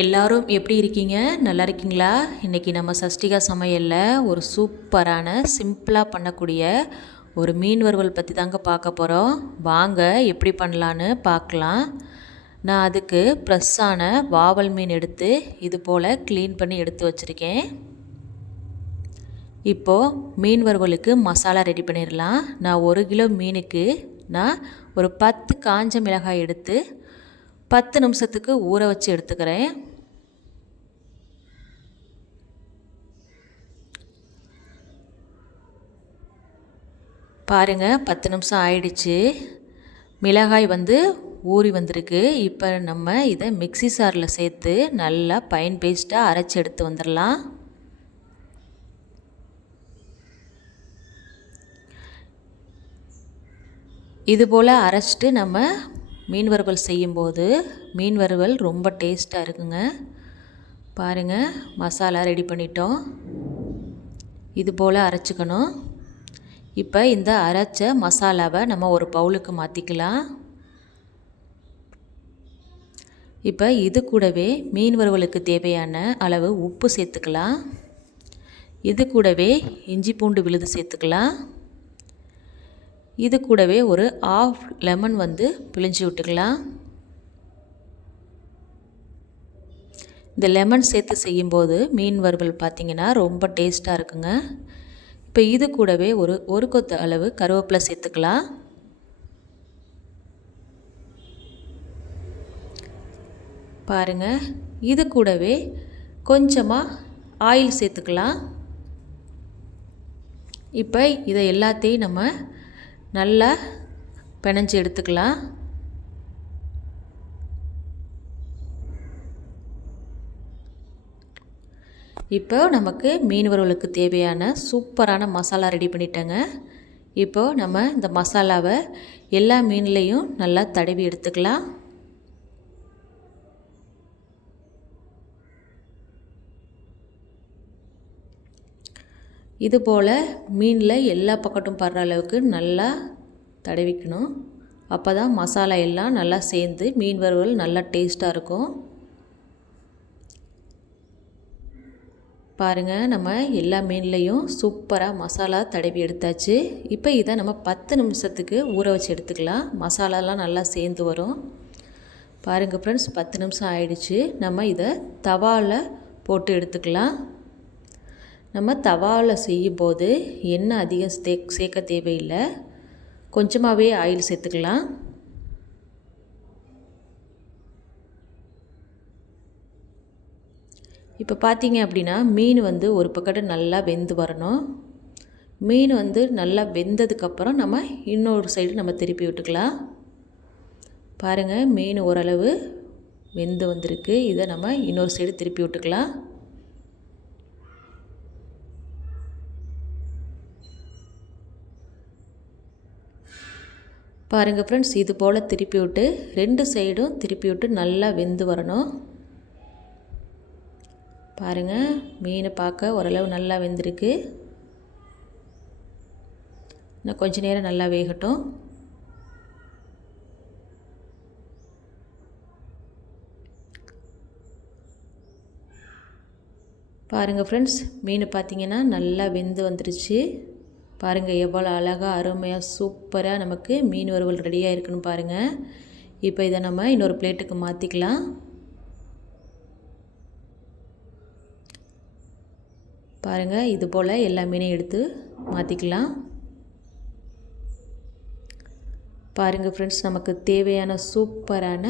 எல்லாரும் எப்படி இருக்கீங்க? நல்லா இருக்கீங்களா? இன்றைக்கி நம்ம சஷ்டிகா சமையலில் ஒரு சூப்பரான சிம்பிளாக பண்ணக்கூடிய ஒரு மீன் வறுவல் பற்றி தாங்க பார்க்க போகிறோம் வாங்க எப்படி பண்ணலான்னு பார்க்கலாம். நான் அதுக்கு ப்ரெஸ்ஸான வாவல் மீன் எடுத்து இது போல் க்ளீன் பண்ணி எடுத்து வச்சுருக்கேன். இப்போது மீன் வறுவலுக்கு மசாலா ரெடி பண்ணிடலாம். நான் ஒரு கிலோ மீனுக்கு நான் ஒரு பத்து காஞ்ச மிளகாய் எடுத்து பத்து நிமிஷத்துக்கு ஊற வச்சு எடுத்துக்கிறேன். பாருங்கள் பத்து நிமிஷம் ஆயிடுச்சு. மிளகாய் வந்து ஊறி வந்திருக்கு. இப்போ நம்ம இதை மிக்சி சாரில் சேர்த்து நல்லா பைன் பேஸ்ட்டாக அரைச்சி எடுத்து வந்துடலாம். இது போல் அரைச்சிட்டு நம்ம மீன் வறுவல் செய்யும்போது மீன் வறுவல் ரொம்ப டேஸ்ட்டாக இருக்குங்க. பாருங்கள் மசாலா ரெடி பண்ணிட்டோம். இது போல் அரைச்சிக்கணும். இப்போ இந்த அரைச்ச மசாலாவை நம்ம ஒரு பவுலுக்கு மாற்றிக்கலாம் இப்போ இது கூடவே மீன் வறுவலுக்கு தேவையான அளவு உப்பு சேர்த்துக்கலாம். இது கூடவே இஞ்சி பூண்டு விழுது சேர்த்துக்கலாம். இது கூடவே ஒரு ஆஃப் லெமன் வந்து பிழிஞ்சு விட்டுக்கலாம். இந்த லெமன் சேர்த்து செய்யும்போது மீன் வறுவல் பார்த்திங்கன்னா ரொம்ப டேஸ்ட்டாக இருக்குங்க. இப்போ இது கூடவே ஒரு ஒரு கொத்து அளவு கருவேப்பிலை சேர்த்துக்கலாம். பாருங்கள் இது கூடவே கொஞ்சமாக ஆயில் சேர்த்துக்கலாம். இப்போ இதை எல்லாத்தையும் நம்ம நல்லா பிணைஞ்சி எடுத்துக்கலாம். இப்போ நமக்கு மீனவர்களுக்கு தேவையான சூப்பரான மசாலா ரெடி பண்ணிட்டேங்க. இப்போது நம்ம இந்த மசாலாவை எல்லா மீன்லேயும் நல்லா தடவி எடுத்துக்கலாம். இது போல் மீனில் எல்லா பக்கட்டும் படுற அளவுக்கு நல்லா தடவிக்கணும். அப்போ தான் மசாலா எல்லாம் நல்லா சேர்ந்து மீன் வறுவல் நல்லா டேஸ்ட்டாக இருக்கும். பாருங்கள் நம்ம எல்லா மீன்லேயும் சூப்பராக மசாலா தடவி எடுத்தாச்சு. இப்போ இதை நம்ம பத்து நிமிஷத்துக்கு ஊற வச்சு எடுத்துக்கலாம். மசாலாலாம் நல்லா சேர்ந்து வரும். பாருங்கள் ஃப்ரெண்ட்ஸ் பத்து நிமிஷம் ஆயிடுச்சு. நம்ம இதை தவாவில் போட்டு எடுத்துக்கலாம். நம்ம தவாவில் செய்யும்போது எண்ணெய் அதிகம் சே சேர்க்க தேவையில்லை. கொஞ்சமாகவே ஆயில் சேர்த்துக்கலாம். இப்போ பார்த்தீங்க அப்படின்னா மீன் வந்து ஒரு பக்கத்து நல்லா வெந்து வரணும். மீன் வந்து நல்லா வெந்ததுக்கப்புறம் நம்ம இன்னொரு சைடு நம்ம திருப்பி விட்டுக்கலாம். பாருங்கள் மீன் ஓரளவு வெந்து வந்திருக்கு. இதை நம்ம இன்னொரு சைடு திருப்பி விட்டுக்கலாம். பாருங்கள் ஃப்ரெண்ட்ஸ் இது போல் திருப்பி விட்டு ரெண்டு சைடும் திருப்பி விட்டு நல்லா வெந்து வரணும். பாருங்கள் மீன் பார்க்க ஓரளவு நல்லா வெந்திருக்கு. இன்னும் கொஞ்ச நேரம் நல்லா வேகட்டும். பாருங்கள் ஃப்ரெண்ட்ஸ் மீன் பார்த்திங்கன்னா நல்லா வெந்து வந்துருச்சு. பாருங்கள் எவ்வளோ அழகாக அருமையாக சூப்பராக நமக்கு மீன் வறுவல் ரெடியாக இருக்குன்னு பாருங்கள் இப்போ இதை நம்ம இன்னொரு பிளேட்டுக்கு மாற்றிக்கலாம் பாருங்கள் இது போல் எல்லா மீனையும் எடுத்து மாற்றிக்கலாம் பாருங்கள் ஃப்ரெண்ட்ஸ் நமக்கு தேவையான சூப்பரான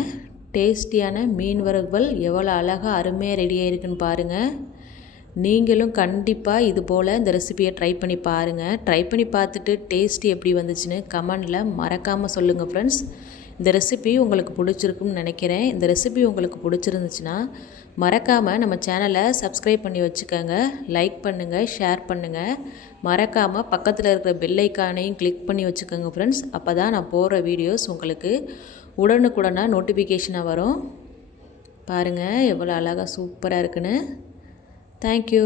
டேஸ்டியான மீன் வறுவல் எவ்வளோ அழகாக அருமையாக ரெடியாக இருக்குன்னு பாருங்கள் நீங்களும் கண்டிப்பாக இது போல் இந்த ரெசிபியை ட்ரை பண்ணி பாருங்கள் ட்ரை பண்ணி பார்த்துட்டு டேஸ்ட் எப்படி வந்துச்சுன்னு கமெண்டில் மறக்காமல் சொல்லுங்கள் ஃப்ரெண்ட்ஸ் இந்த ரெசிபி உங்களுக்கு பிடிச்சிருக்குன்னு நினைக்கிறேன். இந்த ரெசிபி உங்களுக்கு பிடிச்சிருந்துச்சுன்னா மறக்காமல் நம்ம சேனலை சப்ஸ்கிரைப் பண்ணி வச்சுக்கோங்க. லைக் பண்ணுங்கள் ஷேர் பண்ணுங்கள் மறக்காமல் பக்கத்தில் இருக்கிற பெல்லைக்கானையும் கிளிக் பண்ணி வச்சுக்கோங்க ஃப்ரெண்ட்ஸ் அப்போ தான் நான் போகிற வீடியோஸ் உங்களுக்கு உடனுக்குடனாக நோட்டிஃபிகேஷனாக வரும். பாருங்கள் எவ்வளோ அழகாக சூப்பராக இருக்குன்னு. தேங்க்யூ